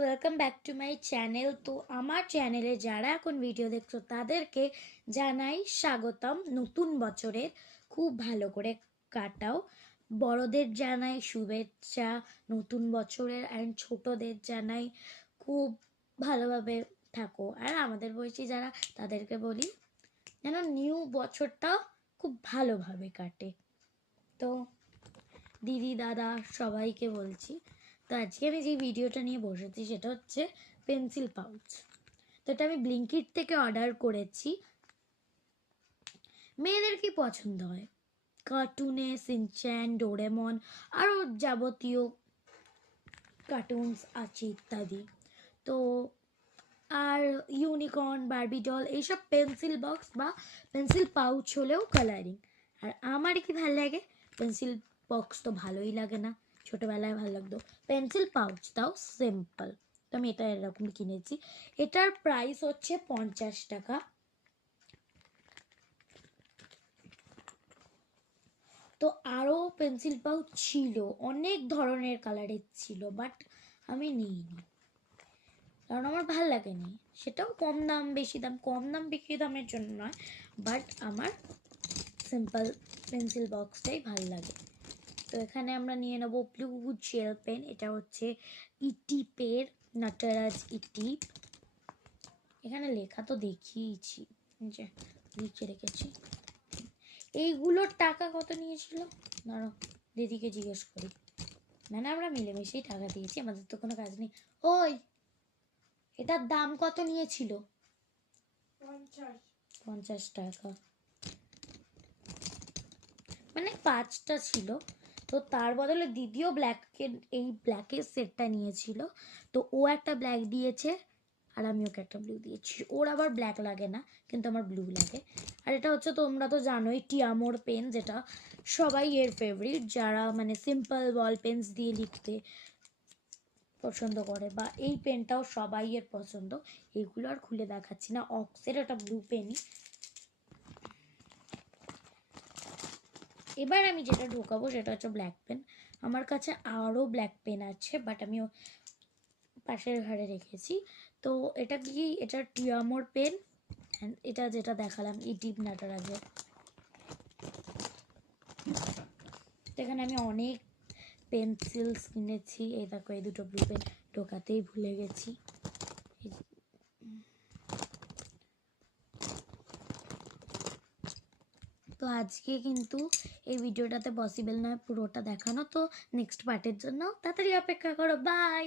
Welcome back to my channel. তো আমার চ্যানেলে যারা এখন ভিডিও দেখছো তাদেরকে জানাই স্বাগতম নতুন বছরের। খুব ভালো করে কাটাও। বড়দের জানাই শুভেচ্ছা নতুন বছরের, অ্যান্ড ছোটদের জানাই খুব ভালোভাবে থাকো। আর আমাদের বয়সী যারা তাদেরকে বলি যেন নিউ বছরটা খুব ভালোভাবে কাটে। তো দিদি দাদা সবাইকে বলছি। তো আজকে আমি যে ভিডিওটা নিয়ে বসেছি সেটা হচ্ছে পেন্সিল পাউচ। তো এটা আমি ব্লিঙ্কিট থেকে অর্ডার করেছি। মেয়েদের কি পছন্দ হয়? কার্টুনে সিনচ্যান, ডোরেমন আরও যাবতীয় কার্টুনস আছে ইত্যাদি। তো আর ইউনিকর্ন, বারবি ডল এইসব পেন্সিল বক্স বা পেন্সিল পাউচ হলেও কালারিং। আর আমার কি ভালো লাগে? পেন্সিল বক্স তো ভালোই লাগে না, ছোটোবেলায় ভালো লাগতো। পেন্সিল পাউচ তাও সিম্পল। তো আমি এটা এরকম কিনেছি। এটার প্রাইস হচ্ছে 50 টাকা। তো আরও পেন্সিল পাউচ ছিল, অনেক ধরনের কালারের ছিল, বাট আমি নিইনি কারণ আমার ভাল লাগেনি। সেটাও কম দাম বেশি দাম, কম দাম বেশি দামের জন্য নয়, বাট আমার সিম্পল পেন্সিল বক্সটাই ভাল লাগে। তো এখানে আমরা নিয়ে নেব ব্লু জেল পেন। এটা হচ্ছে ইটিপের নটরাজ ইটিপ। এখানে লেখা তো দেখিয়েছি, যে লিখে রেখেছি। এইগুলোর টাকা কত নিয়েছিল দাঁড়াও দিদিকে জিজ্ঞেস করি। মানে আমরা মিলেমিশেই টাকা দিয়েছি, আমাদের তো কোনো কাজ নেই। ওই এটার দাম কত নিয়েছিল? 50 টাকা। মানে 5টা ছিল। তো তার বদলে দিদিও ব্ল্যাকের এই ব্ল্যাকের সেটটা নিয়েছিল। তো ও একটা ব্ল্যাক দিয়েছে আর আমি ওকে একটা ব্লু দিয়েছি। ওর আবার ব্ল্যাক লাগে না, কিন্তু আমার ব্লু লাগে। আর এটা হচ্ছে, তোমরা তো জানোই, টিয়ামোর পেন, যেটা সবাই এর ফেভারিট, যারা মানে সিম্পল বল পেন্স দিয়ে লিখতে পছন্দ করে, বা এই পেনটাও সবাই এর পছন্দ। এগুলো আর খুলে দেখাচ্ছি না। অক্সের একটা ব্লু পেনই। এবার আমি যেটা ঢোকাবো সেটা হচ্ছে ব্ল্যাক পেন। আমার কাছে আরও ব্ল্যাক পেন আছে, বাট আমি পাশের ঘরে রেখেছি। তো এটা কি? এটা টিয়ামোর পেন। এটা যেটা দেখালাম ইটিপ নটরাজের। এখানে আমি অনেক পেন্সিলস কিনেছি। এই দেখো, এই দুটো ব্লু পেন ঢোকাতেই ভুলে গেছি। তো আজকে কিন্তু এই ভিডিওটাতে পসিবল নয় পুরোটা দেখানো, তো নেক্সট পার্টের জন্য তাড়াতাড়ি অপেক্ষা করো। বাই।